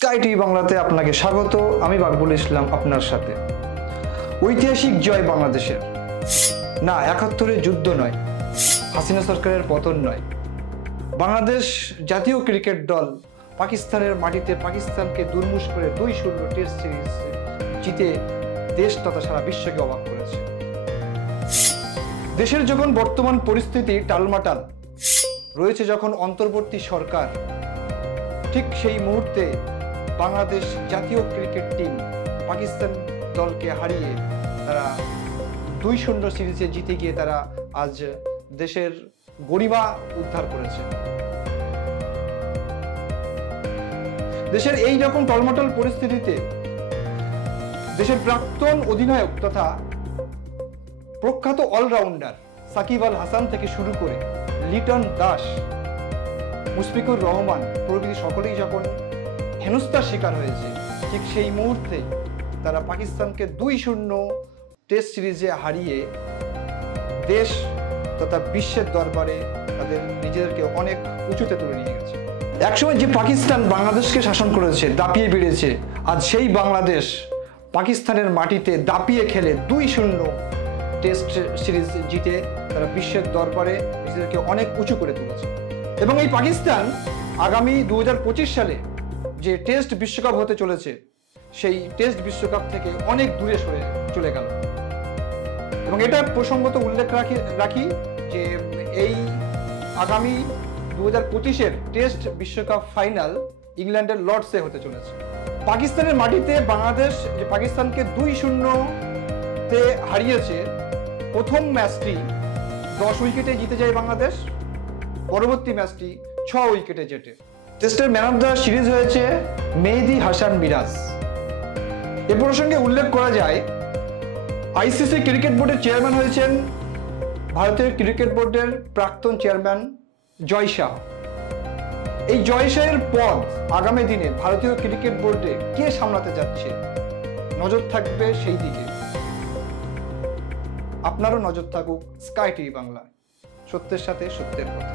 Sky TV বাংলাতে আপনাকে স্বাগত। আমি বাকবুল ইসলাম আপনার সাথে। ঐতিহাসিক জয় বাংলাদেশের, না ৭১-এর যুদ্ধ নয়, হাসিনা সরকারের পতন নয়, বাংলাদেশ জাতীয় ক্রিকেট দল পাকিস্তানের মাটিতে পাকিস্তানকে দুর্মুষ করে ২-০ টেস্ট সিরিজ জিতে দেশ তথা সারা বিশ্বকে অবাক করেছে। দেশের যখন বর্তমান পরিস্থিতি টালমাটাল রয়েছে, যখন অন্তর্বর্তী সরকার, ঠিক সেই মুহূর্তে বাংলাদেশ জাতীয় ক্রিকেট টিম পাকিস্তান দলকে হারিয়ে তারা ২-০ সিরিজে জিতে গিয়ে তারা আজ দেশের গরিমা উদ্ধার করেছে। দেশের এই রকম টলমটল পরিস্থিতিতে দেশের প্রাক্তন অধিনায়ক তথা প্রখ্যাত অলরাউন্ডার সাকিব আল হাসান থেকে শুরু করে লিটন দাস, মুশফিকুর রহমান প্রভৃতি সকলেই যখন হেনস্থার শিকার হয়েছে, ঠিক সেই মুহূর্তে তারা পাকিস্তানকে ২-০ টেস্ট সিরিজে হারিয়ে দেশ তথা বিশ্বের দরবারে তাদের নিজেদেরকে অনেক উঁচুতে তুলে নিয়ে গেছে। একসময় যে পাকিস্তান বাংলাদেশকে শাসন করেছে, দাপিয়ে বেড়েছে, আজ সেই বাংলাদেশ পাকিস্তানের মাটিতে দাপিয়ে খেলে ২-০ টেস্ট সিরিজ জিতে তারা বিশ্বের দরবারে নিজেদেরকে অনেক উঁচু করে তুলেছে। এবং এই পাকিস্তান আগামী ২০২৫ সালে যে টেস্ট বিশ্বকাপ হতে চলেছে, সেই টেস্ট বিশ্বকাপ থেকে অনেক দূরে সরে চলে গেল। এবং এটা প্রসঙ্গত উল্লেখ রাখি যে এই আগামী ২০২৫-এর টেস্ট বিশ্বকাপ ফাইনাল ইংল্যান্ডের লর্ডসে হতে চলেছে। পাকিস্তানের মাটিতে বাংলাদেশ যে পাকিস্তানকে ২-০-তে হারিয়েছে, প্রথম ম্যাচটি ১০ উইকেটে জিতে যায় বাংলাদেশ, পরবর্তী ম্যাচটি ৬ উইকেটে জেতে। টেস্টের ম্যান অফ দ্য সিরিজ হয়েছে মেহেদী হাসান মিরাজ। এ প্রসঙ্গে উল্লেখ করা যায়, আইসিসি ক্রিকেট বোর্ডের চেয়ারম্যান হয়েছেন ভারতীয় ক্রিকেট বোর্ডের প্রাক্তন চেয়ারম্যান জয় শাহ। এই জয় শাহের পদ আগামী দিনে ভারতীয় ক্রিকেট বোর্ডে কে সামলাতে যাচ্ছে, নজর থাকবে সেই দিকে। আপনারও নজর থাকুক স্কাই টিভি বাংলায়, সত্যের সাথে সত্যের কথা।